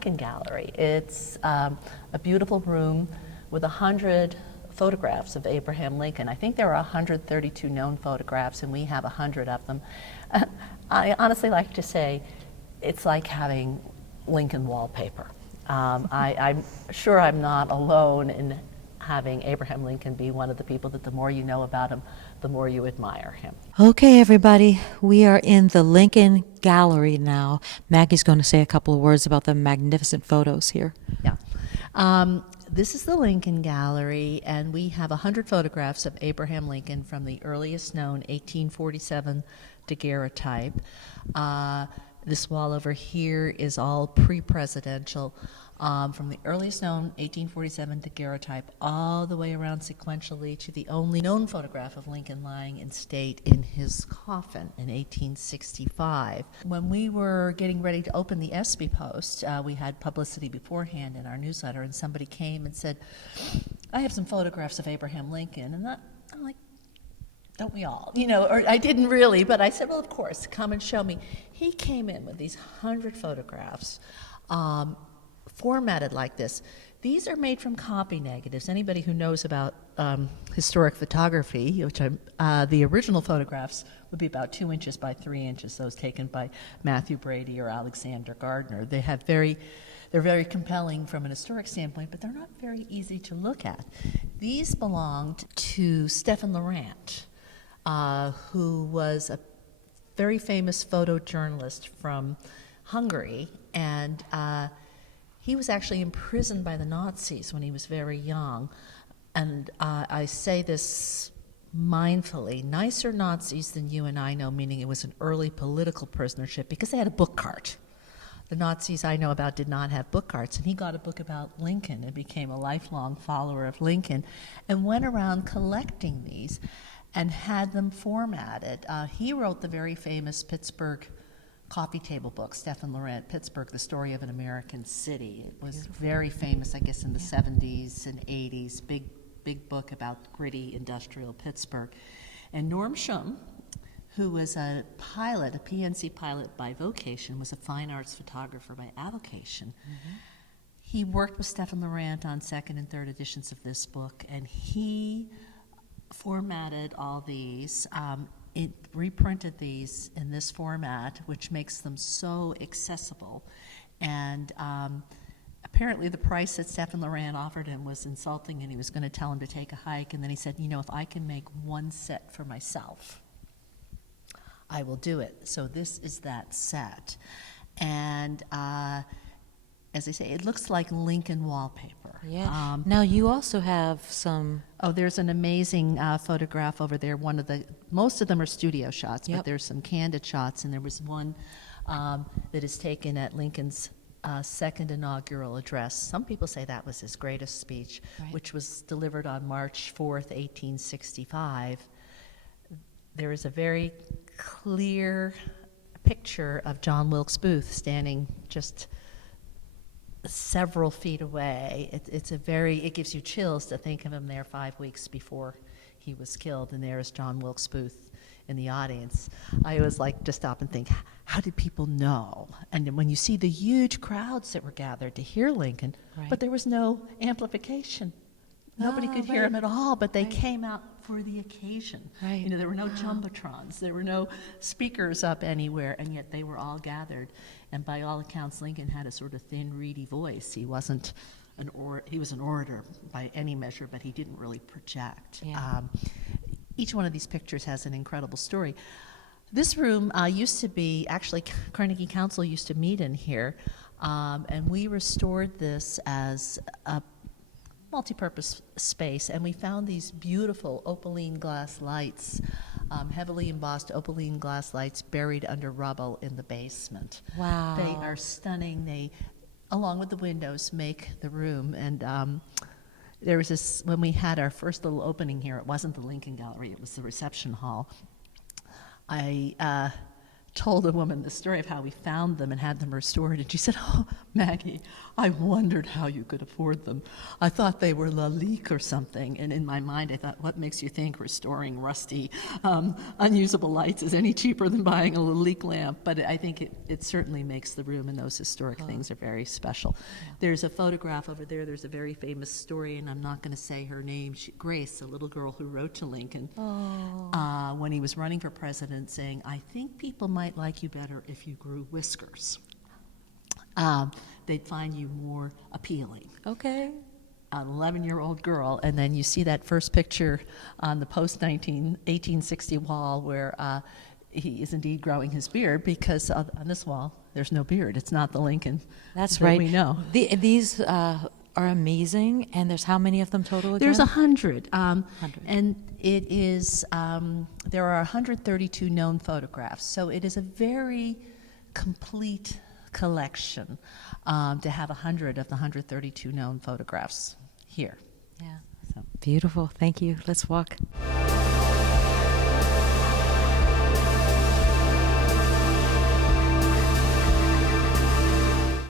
Lincoln Gallery. It's a beautiful room with 100 photographs of Abraham Lincoln. I think there are 132 known photographs, and we have 100 of them. I honestly like to say it's like having Lincoln wallpaper. I'm sure I'm not alone in having Abraham Lincoln be one of the people that the more you know about him, the more you admire him. Okay, everybody, we are in the Lincoln Gallery now. Maggie's going to say a couple of words about the magnificent photos here. Yeah. This is the Lincoln Gallery, and we have 100 photographs of Abraham Lincoln from the earliest known 1847 daguerreotype. This wall over here is all pre-presidential, from the earliest known 1847 daguerreotype all the way around sequentially to the only known photograph of Lincoln lying in state in his coffin in 1865. When we were getting ready to open the ESPY Post, we had publicity beforehand in our newsletter, and somebody came and said, I have some photographs of Abraham Lincoln, and I'm like, don't we all? You know, or I didn't really, but I said, well, of course, come and show me. He came in with these 100 photographs, formatted like this. These are made from copy negatives. Anybody who knows about historic photography, which the original photographs would be about 2 inches by 3 inches, those taken by Matthew Brady or Alexander Gardner. They're very compelling from an historic standpoint, but they're not very easy to look at. These belonged to Stefan Laurent, who was a very famous photojournalist from Hungary, and he was actually imprisoned by the Nazis when he was very young. And I say this mindfully, nicer Nazis than you and I know, meaning it was an early political prisonership, because they had a book cart. The Nazis I know about did not have book carts, and he got a book about Lincoln and became a lifelong follower of Lincoln and went around collecting these and had them formatted. He wrote the very famous Pittsburgh coffee table book, Stefan Laurent, Pittsburgh, The Story of an American City. It was very famous, I guess, in the 70s and 80s, big book about gritty industrial Pittsburgh. And Norm Shum, who was a pilot, a PNC pilot by vocation, was a fine arts photographer by avocation. Mm-hmm. He worked with Stefan Laurent on second and third editions of this book, and he formatted all these. It reprinted these in this format, which makes them so accessible. And apparently the price that Stefan Laurent offered him was insulting, and he was going to tell him to take a hike. And then he said, you know, if I can make one set for myself, I will do it. So this is that set. And as I say, it looks like Lincoln wallpaper. Yeah. Now you also have some. Oh, there's an amazing photograph over there. Most of them are studio shots, but there's some candid shots, and there was one that is taken at Lincoln's second inaugural address. Some people say that was his greatest speech, which was delivered on March 4th, 1865. There is a very clear picture of John Wilkes Booth standing just several feet away. It gives you chills to think of him there 5 weeks before he was killed, and there's John Wilkes Booth in the audience. I always like to stop and think, how did people know? And then when you see the huge crowds that were gathered to hear Lincoln, but there was no amplification. Nobody could hear him at all, but they came out for the occasion. You know, there were no jumbotrons, there were no speakers up anywhere, and yet they were all gathered. And by all accounts, Lincoln had a sort of thin, reedy voice. He wasn't he was an orator by any measure, but he didn't really project. Each one of these pictures has an incredible story. This room used to be, actually, Carnegie Council used to meet in here, and we restored this as a multi-purpose space, and we found these beautiful opaline glass lights, heavily embossed opaline glass lights buried under rubble in the basement. Wow. They are stunning. They, along with the windows, make the room. And there was this, when we had our first little opening here, it wasn't the Lincoln Gallery, it was the reception hall. I told a woman the story of how we found them and had them restored, and she said, "Oh, Maggie, I wondered how you could afford them. I thought they were Lalique or something." And in my mind, I thought, what makes you think restoring rusty, unusable lights is any cheaper than buying a Lalique lamp? But I think it certainly makes the room, and those historic things are very special. There's a photograph over there. There's a very famous story, and I'm not going to say her name. Grace, a little girl who wrote to Lincoln when he was running for president, saying, "I think people might like you better if you grew whiskers. They'd find you more appealing." Okay. An 11-year-old girl, and then you see that first picture on the post-1860 wall where he is indeed growing his beard, because on this wall there's no beard. It's not the Lincoln That's that right. we know. These are amazing, and there's how many of them total again? There's 100, and it is there are 132 known photographs, so it is a very complete collection to have 100 of the 132 known photographs here. Yeah. So. Beautiful. Thank you. Let's walk.